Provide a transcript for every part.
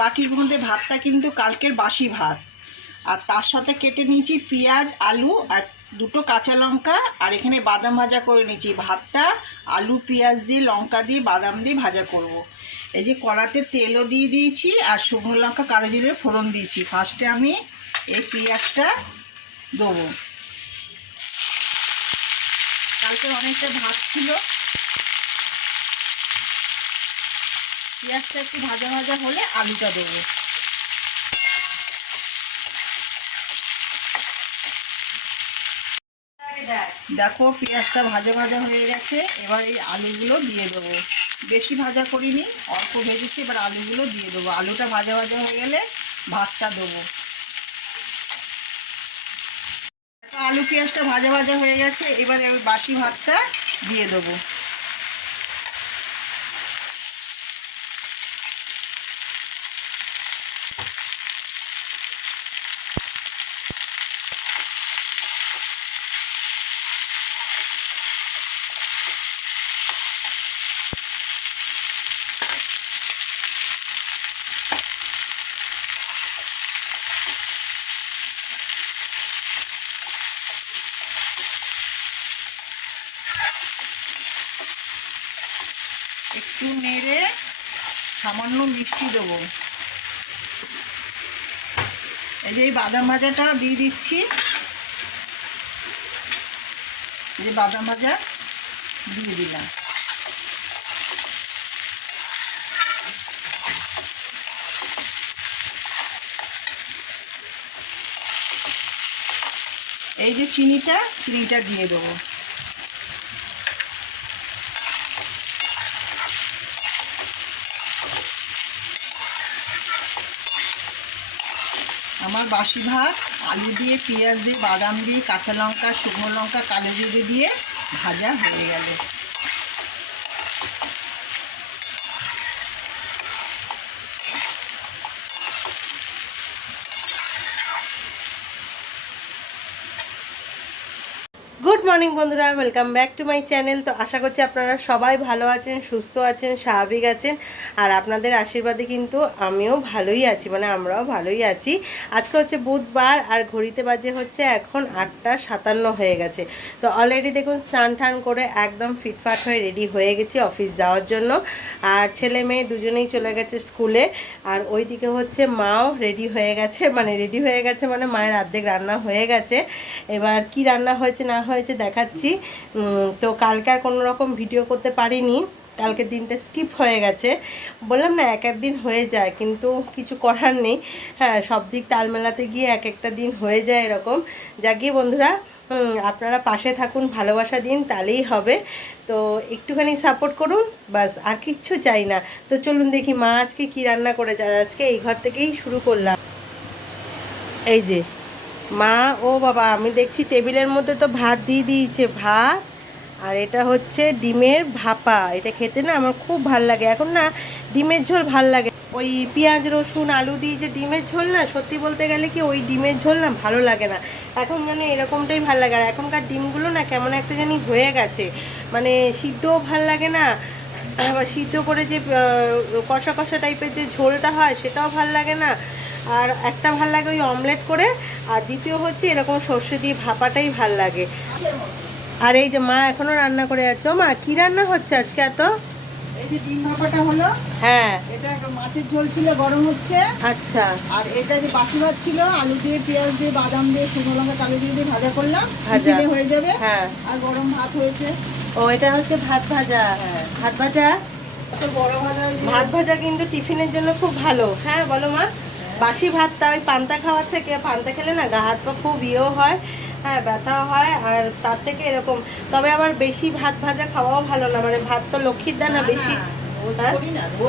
বাটির মধ্যে ভাতটা কিন্তু কালকের বাসি ভাত। আর তার সাথে কেটে নিয়েছি পেঁয়াজ, আলু আর দুটো কাঁচা লঙ্কা। আর এখানে বাদাম ভাজা করে নিয়েছি। ভাতটা আলু, পেঁয়াজ দিয়ে, লঙ্কা দিয়ে, বাদাম দিয়ে ভাজা করব। এই যে কড়াতে তেলও দিয়ে দিয়েছি আর শুকনো লঙ্কা, কালো জিরে, ফোড়ন দিয়েছি। ফার্স্টে আমি এই পেঁয়াজটা দেবো। কালকে অনেকটা ভাত ছিল। পেঁয়াজটা একটু ভাজা ভাজা হলে আলুটা দেবো। দেখো পেঁয়াজটা ভাজা ভাজা হয়ে গেছে, এবার এই আলুগুলো দিয়ে দেবো। বেশি ভাজা করিনি, অল্প ভেজেছি, এবার আলুগুলো দিয়ে দেবো। আলুটা ভাজা ভাজা হয়ে গেলে ভাতটা দেবো। আলু পেঁয়াজটা ভাজা ভাজা হয়ে গেছে, এবারে ওই বাসি ভাতটা দিয়ে দেবো। একটু নেড়ে সামান্য মিষ্টি দেবো। এই যে এই বাদাম ভাজাটা দিয়ে দিচ্ছি। যে বাদাম ভাজা দিয়ে দিলাম। এই যে চিনিটা চিনিটা দিয়ে দেবো আমার বাসি ভাত, আলু দিয়ে, পেঁয়াজ দিয়ে, বাদাম দিয়ে, কাঁচা লঙ্কা, শুকনো লঙ্কা, কালো জিরে দিয়ে ভাজা হয়ে গেল গুড মর্নিং বন্ধুরা welcome back to my channel তো আশা করছি আপনারা সবাই ভালো আছেন, সুস্থ আছেন, স্বাভাবিক আছেন, আর আপনাদের আশীর্বাদে কিন্তু আমিও ভালোই আছি মানে আমরাও ভালোই আছি। আজকে হচ্ছে বুধবার, আর ঘড়িতে বাজে হচ্ছে এখন আটটা সাতান্ন হয়ে গেছে। তো অলরেডি দেখুন, স্নান টান করে একদম ফিটফাট হয়ে রেডি হয়ে গেছি অফিস যাওয়ার জন্য। আর ছেলে মেয়ে দুজনেই চলে গেছে স্কুলে, আর ওইদিকে হচ্ছে মাও রেডি হয়ে গেছে মানে রেডি হয়ে গেছে মানে মায়ের অর্ধেক রান্না হয়ে গেছে। এবার কি রান্না হয়েছে না হয়েছে দেখাচ্ছি। তো কালকে আর কোনো রকম ভিডিও করতে পারিনি। কালকের দিনটা স্কিপ হয়ে গেছে। বললাম না, এক এক দিন হয়ে যায়, কিন্তু কিছু করার নেই। হ্যাঁ সব দিক তাল মেলাতে গিয়ে এক একটা দিন হয়ে যায় এরকম। যা গিয়ে বন্ধুরা আপনারা পাশে থাকুন, ভালোবাসা দিন, তাহলেই হবে। তো একটুখানি সাপোর্ট করুন, বাস আর কিচ্ছু চাই না। তো চলুন দেখি মা আজকে কী রান্না করেছে, আর আজকে এই ঘর থেকেই শুরু করলাম। এই যে মা, ও বাবা, আমি দেখছি টেবিলের মধ্যে তো ভাত দিয়ে দিয়েছে, ভাত। আর এটা হচ্ছে ডিমের ভাপা। এটা খেতে না আমার খুব ভালো লাগে। এখন না ডিমের ঝোল ভালো লাগে। ওই পেঁয়াজ, রসুন, আলু দিয়ে যে ডিমের ঝোল না, সত্যি বলতে গেলে কি ওই ডিমের ঝোল না ভালো লাগে না। এখন মানে এরকমটাই ভালো লাগে। আর এখনকার ডিমগুলো না কেমন একটা জানি হয়ে গেছে। মানে সিদ্ধও ভালো লাগে না। আবার সিদ্ধ করে যে কষা কষা টাইপের যে ঝোলটা হয়, সেটাও ভালো লাগে না। আর একটা ভালো লাগে ওই অমলেট করে আর দ্বিতীয় হচ্ছে এরকম সর্ষে দিয়ে ভাপাটাই ভালো লাগে। আর এই যে মা এখনও রান্না করে আছে। মা কি রান্না হচ্ছে আজকে এত? এই যে ডিম ভাপাটা হলো। হ্যাঁ। এটা একটা মাছের ঝোল ছিল গরম হচ্ছে। আচ্ছা। আর এটা যে বাসি ভাত ছিল আলু দিয়ে পেঁয়াজ দিয়ে বাদাম দিয়ে শুকনো লঙ্কা কালো জিরে দিয়ে ভাজা করলাম। ভাজা। হয়ে যাবে। হ্যাঁ। আর গরম ভাত হয়েছে। ও এটা হচ্ছে ভাত ভাজা। হ্যাঁ। ভাত ভাজা? ভাত ভাজা কিন্তু টিফিনের জন্য খুব ভালো। হ্যাঁ বলো মা। বাসি ভাতটা ওই পান্তা খাওয়ার থেকে পান্তা খেলে না গা হাত পা খুব ইয়েও হয় হ্যাঁ ব্যথাও হয় আর তার থেকে এরকম। তবে আবার বেশি ভাত ভাজা খাওয়াও ভালো না মানে ভাত তো লক্ষ্মীর দানা বেশি। হ্যাঁ?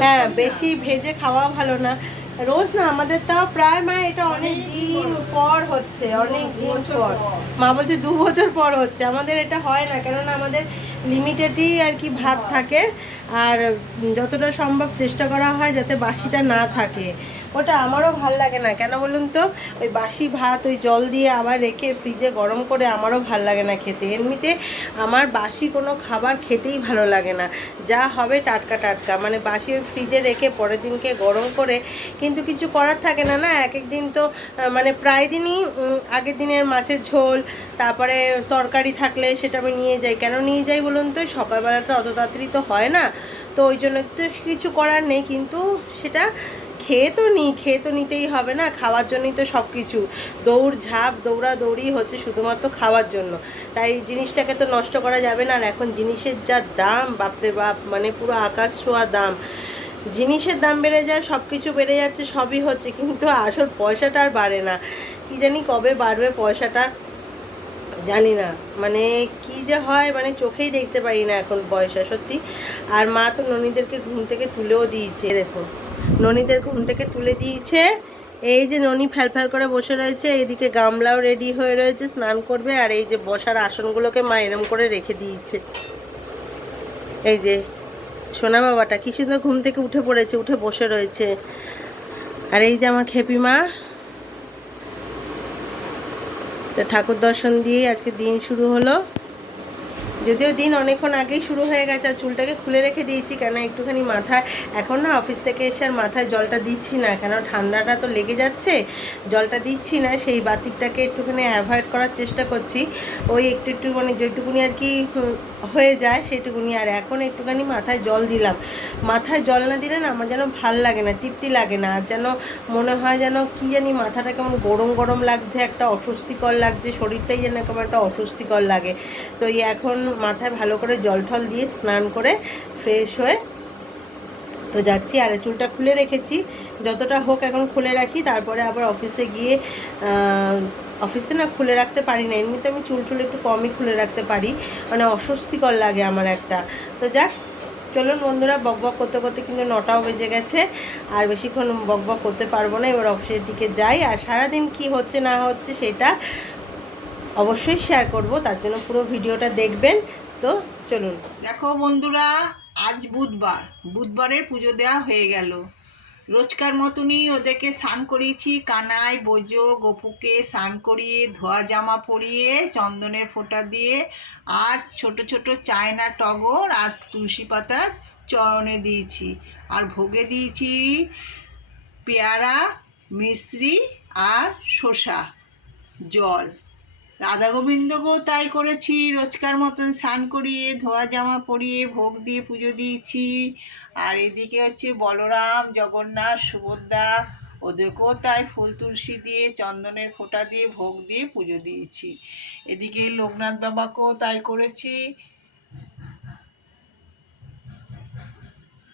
হ্যাঁ। বেশি ভেজে খাওয়াও ভালো না। রোজ না আমাদের তাও প্রায় মা এটা অনেক দিন পর। হচ্ছে অনেক দিন পর। পর। মা বলছে দু বছর পর হচ্ছে আমাদের এটা হয় না কেননা আমাদের লিমিটেডই আর কি ভাত থাকে। আর যতটা সম্ভব চেষ্টা করা হয় যাতে বাসিটা না থাকে। ওটা আমারও ভালো লাগে না। কেন বলুন তো? ওই বাসি ভাত, ওই জল দিয়ে আবার রেখে ফ্রিজে গরম করে আমারও ভালো লাগে না খেতে। এমনিতে আমার বাসি কোনো খাবার খেতেই ভালো লাগে না। যা হবে টাটকা টাটকা। মানে বাসি ওই ফ্রিজে রেখে পরের দিনকে গরম করে কিন্তু কিছু করার থাকে না না? এক এক দিন তো মানে প্রায় দিনই আগের দিনের মাছের ঝোল, তারপরে তরকারি থাকলে সেটা আমি নিয়ে যাই। কেন নিয়ে যাই বলুন তো? সকালবেলাটা অত তাড়াতাড়ি তো হয় না। তো ওই জন্য তো কিছু করার নেই। কিন্তু সেটা খেয়ে তো নিই খেয়ে তো নিতেই হবে না, খাওয়ার জন্যই তো সব কিছু দৌড়, ঝাঁপ দৌড়া দৌড়ি হচ্ছে শুধুমাত্র খাওয়ার জন্য। তাই জিনিসটাকে তো নষ্ট করা যাবে না, আর এখন জিনিসের যা দাম, বাপরে বাপ মানে পুরো আকাশ ছোঁয়া দাম। জিনিসের দাম বেড়ে যায় সব কিছু বেড়ে যাচ্ছে, সবই হচ্ছে, কিন্তু আসল পয়সাটা আর বাড়ে না। কি জানি কবে বাড়বে পয়সাটা। জানি না মানে কি যে হয় মানে চোখেই দেখতে পারি না এখন পয়সা সত্যি। আর মা তো ননীদেরকে ঘুম থেকে তুলেও দিয়েছে দেখুন ননীদের ঘুম থেকে তুলে দিয়েছে। এই যে ননি ফ্যাল ফ্যাল করে বসে রয়েছে এইদিকে গামলাও রেডি হয়ে রয়েছে, স্নান করবে, আর এই যে বসার আসনগুলোকে মা এরম করে রেখে দিয়েছে। এই যে সোনা বাবাটা, কি সুন্দর ঘুম থেকে উঠে পড়েছে, উঠে বসে রয়েছে। আর এই যে আমার খেপি মা তো ঠাকুর দর্শন দিয়ে আজকে দিন শুরু হলো। যদিও দিন অনেকক্ষণ আগেই শুরু হয়ে গেছে, আর চুলটাকে খুলে রেখে দিয়েছি কেন একটুখানি মাথায়, এখন না অফিস থেকে এসে আর মাথায় জলটা দিচ্ছি না কেন ঠান্ডাটা তো লেগে যাচ্ছে, জলটা দিচ্ছি না, সেই বাতিকটাকে একটুখানি অ্যাভয়েড করার চেষ্টা করছি। ওই একটু একটু মানে যেটুকুনি আর কি হয়ে যায় সেটুকুনি। আর এখন একটুখানি মাথায় জল দিলাম। মাথায় জল না দিলে না আমার যেন ভালো লাগে না, তৃপ্তি লাগে না। আর যেন মনে হয় যেন কি জানি মাথাটা কেমন গরম গরম লাগছে, একটা অস্বস্তিকর লাগছে, শরীরটাই যেন কেমন একটা অস্বস্তিকর লাগে। তো এই এখন মাথায় ভালো করে জল টল দিয়ে স্নান করে ফ্রেশ হয়ে তো যাচ্ছি। আর চুলটা খুলে রেখেছি। যতটা হোক এখন খুলে রাখি। তারপরে আবার অফিসে গিয়ে অফিসে না খুলে রাখতে পারি না। এমনিতে আমি চুল টুল একটু কমই খুলে রাখতে পারি। মানে অস্বস্তিকর লাগে আমার একটা। তো যাক, চলুন বন্ধুরা, বক বক করতে করতে কিন্তু নটাও বেজে গেছে। আর বেশিক্ষণ বক বক করতে পারব না, এবার অফিসের দিকে যাই। আর সারাদিন কি হচ্ছে না হচ্ছে সেটা অবশ্যই শেয়ার করব। তার জন্য পুরো ভিডিওটা দেখবেন। তো চলুন। দেখো বন্ধুরা, আজ বুধবার। বুধবারের পুজো দেওয়া হয়ে গেল। রোজকার মতনই ওদেরকে স্নান করিয়েছি। কানাই বোজো, গপুকে স্নান করিয়ে, ধোয়া জামা পরিয়ে, চন্দনের ফোঁটা দিয়ে, আর ছোট ছোট চায়না টগর আর তুলসী পাতার চরণে দিয়েছি। আর ভোগে দিয়েছি পেয়ারা, মিশ্রি আর শসা, জল। রাধা গোবিন্দকেও তাই করেছি, রোজকার মতন স্নান করিয়ে, ধোয়া জামা পরিয়ে, ভোগ দিয়ে পুজো দিয়েছি। আর এদিকে হচ্ছে বলরাম, জগন্নাথ, সুভদ্রা, ওদেরকেও তাই ফুল তুলসী দিয়ে, চন্দনের ফোঁটা দিয়ে, ভোগ দিয়ে পুজো দিয়েছি। এদিকে লোকনাথ বাবাকেও তাই করেছি।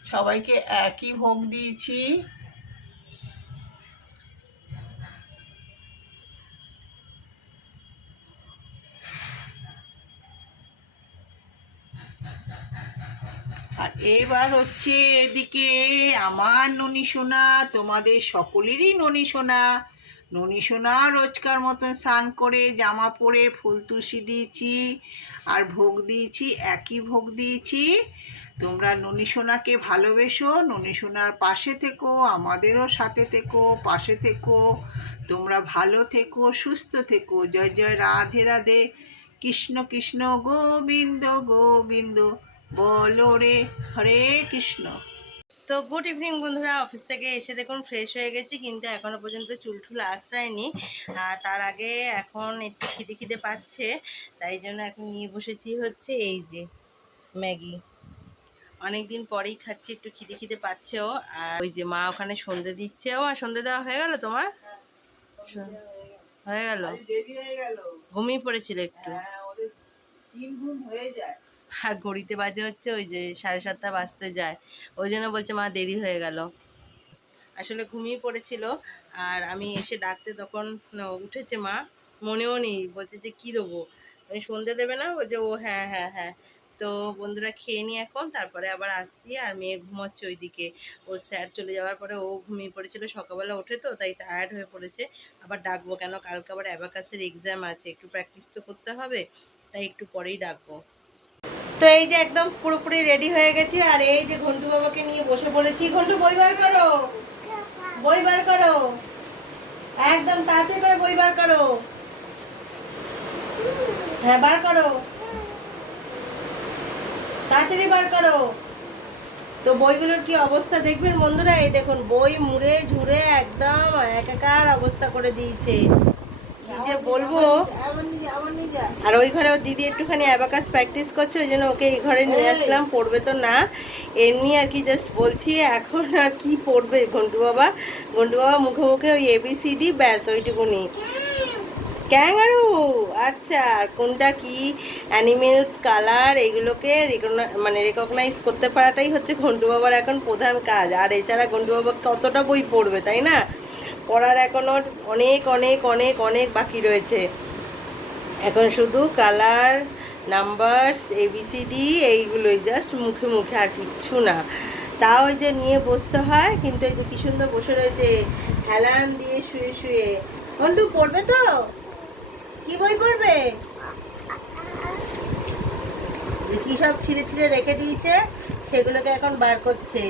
সবাইকে একই ভোগ দিয়েছি। এবার হচ্ছে এদিকে আমার ননি সোনা, তোমাদের সকলেরই ননি সোনা। ননি সোনা রোজকার মতন স্নান করে জামা পরে ফুল তুলসী দিয়েছি আর ভোগ দিয়েছি, একই ভোগ দিয়েছি। তোমরা ননি সোনাকে ভালোবেসো, ননি সোনার পাশে থেকো, আমাদেরও সাথে থেকো, পাশে থেকো। তোমরা ভালো থেকো, সুস্থ থেকো। জয় জয় রাধে রাধে। কৃষ্ণ কৃষ্ণ গোবিন্দ গোবিন্দ। বলো রে হরে কৃষ্ণ। তো গুড ইভিনিং বন্ধুরা অফিস থেকে এসে দেখুন ফ্রেশ হয়ে গেছি কিন্তু এখনও পর্যন্ত চুল টুল আশ্রয়নি। আর তার আগে এখন একটু খিদে খিদে পাচ্ছে তাই জন্য এখন নিয়ে বসেছি হচ্ছে এই যে ম্যাগি। অনেক দিন পরেই খাচ্ছি একটু খিদে খিদে পাচ্ছেও আর ওই যে মা ওখানে সন্ধে দিচ্ছেও আর সন্ধে দেওয়া হয়ে গেল তোমার? হয়ে গেল। হয়ে গেল। ঘুমিয়ে পড়েছিল একটু। হ্যাঁ তিন ঘুম হয়ে যায়। আর ঘড়িতে বাজে হচ্ছে ওই যে সাড়ে সাতটা বাজতে যায়। ওই জন্য বলছে, মা, দেরি হয়ে গেল। আসলে ঘুমিয়ে পড়েছিল আর আমি এসে ডাকতে তখন উঠেছে মা। মনেও নেই, বলছে যে, কী দেবো? আমি সন্ধে দেবে না, বলছে, ও হ্যাঁ হ্যাঁ হ্যাঁ। তো বন্ধুরা খেয়ে নি এখন, তারপরে আবার আসছি আর মেয়ে ঘুমোচ্ছে ওইদিকে। ও স্যার চলে যাওয়ার পরে ও ঘুমিয়ে পড়েছিল, সকালবেলা ওঠে তো, তাই টায়ার্ড হয়ে পড়েছে। আবার ডাকবো কেন? কালকে আবার অ্যাবাকাসের এক্সাম আছে, একটু প্র্যাকটিস তো করতে হবে, তাই একটু পরেই ডাকবো। তো এই যে একদম পুরোপুরি রেডি হয়ে গেছি, আর এই যে ঘন্টু বাবাকে নিয়ে বসে পড়েছি। ঘন্টু, বই বার করো। বই বার করো। একদম তাড়াতাড়ি করে বই বার করো। হ্যাঁ বার করো। তাড়াতাড়ি বার করো। তো বইগুলোর কি অবস্থা দেখবেন বন্ধুরা? এই দেখুন, বই মুড়ে ঝুড়ে একদম একাকার অবস্থা করে দিয়েছে। যে বলব আর ওই ঘরে ওর দিদি একটুখানি অ্যাবাকাস প্র্যাকটিস করছে ওই জন্য ওকে এই ঘরে নিয়ে আসলাম পড়বে তো না। এমনি আর কি জাস্ট বলছি এখন আর কি পড়বে ঘন্টু বাবা? ঘন্টু বাবা মুখে মুখে ওই এবিসিডি ব্যাস ওইটুকুনি। ক্যাঙ্গারু আচ্ছা আর কোনটা কি? অ্যানিমেলস কালার এগুলোকে মানে রেকগনাইজ করতে পারাটাই হচ্ছে ঘন্টু বাবার এখন প্রধান কাজ। আর এছাড়া ঘন্টু বাবা কতটা বই পড়বে তাই না? পড়ার এখনও অনেক অনেক অনেক অনেক বাকি রয়েছে। এখন শুধু colour numbers A B C D এইগুলোই জাস্ট মুখে মুখে আর কিচ্ছু না। তাও ওই যে নিয়ে বসতে হয়, কিন্তু এই যে কি সুন্দর বসে রয়েছে, হেলান দিয়ে শুয়ে শুয়ে। মন্টু পড়বে তো? কি বই পড়বে? যে কি সব ছিঁড়ে ছিঁড়ে রেখে দিয়েছে, সেগুলোকে এখন বার করছে।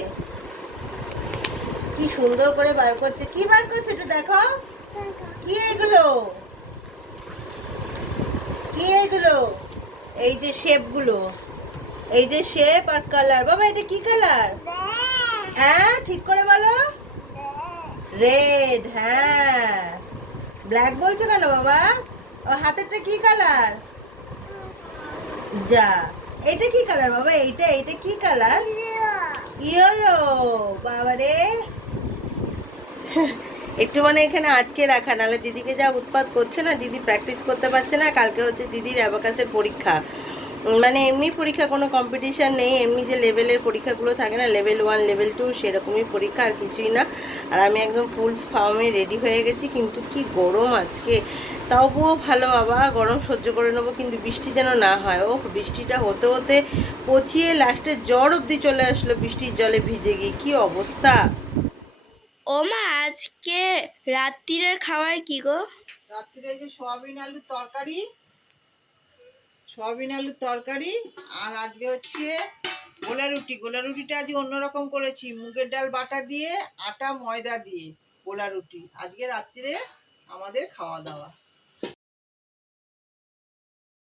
কি সুন্দর করে বার করছে। কি বার করছে একটু দেখো। কি এগুলো? কি এগুলো? এই যে শেপগুলো এই যে শেপ আর কালার বাবা এটা কি কালার হ্যাঁ ঠিক করে বলো। রেড হ্যাঁ। ব্ল্যাক বলছো কেন বাবা? ও হাতেরটা কি কালার যা। এটা কি কালার বাবা? এইটা এইটা কি কালার ইয়েলো বাবারে। একটু মানে এখানে আটকে রাখা, নাহলে দিদিকে যা উৎপাত করছে না, দিদি প্র্যাকটিস করতে পারছে না, কালকে হচ্ছে দিদির অ্যাবাকাসের পরীক্ষা। মানে এমনি পরীক্ষা, কোনো কম্পিটিশান নেই, এমনি যে লেভেলের পরীক্ষাগুলো থাকে না লেভেল ওয়ান লেভেল টু সেরকমই পরীক্ষা, আর কিছুই না। আর আমি একদম ফুল ফর্মে রেডি হয়ে গেছি, কিন্তু কি গরম আজকে। তাও ভালো বাবা গরম সহ্য করে নেব, কিন্তু বৃষ্টি যেন না হয়। ও বৃষ্টিটা হতে হতে পচিয়ে লাস্টে জ্বর অবধি চলে আসলো, বৃষ্টির জলে ভিজে গিয়ে। কি অবস্থা? ও মা আজকে রাত্রিরের খাবার কি গো? রাত্রিরে যে সয়াবিন আলুর তরকারি, সয়াবিন আলুর তরকারি, আর আজকে হচ্ছে গোলা রুটি। গোলা রুটিটা আজ অন্যরকম করেছি। মুগের ডাল বাটা দিয়ে, আটা ময়দা দিয়ে গোলা রুটি। আজকে রাত্রিরে আমাদের খাওয়া দাওয়া।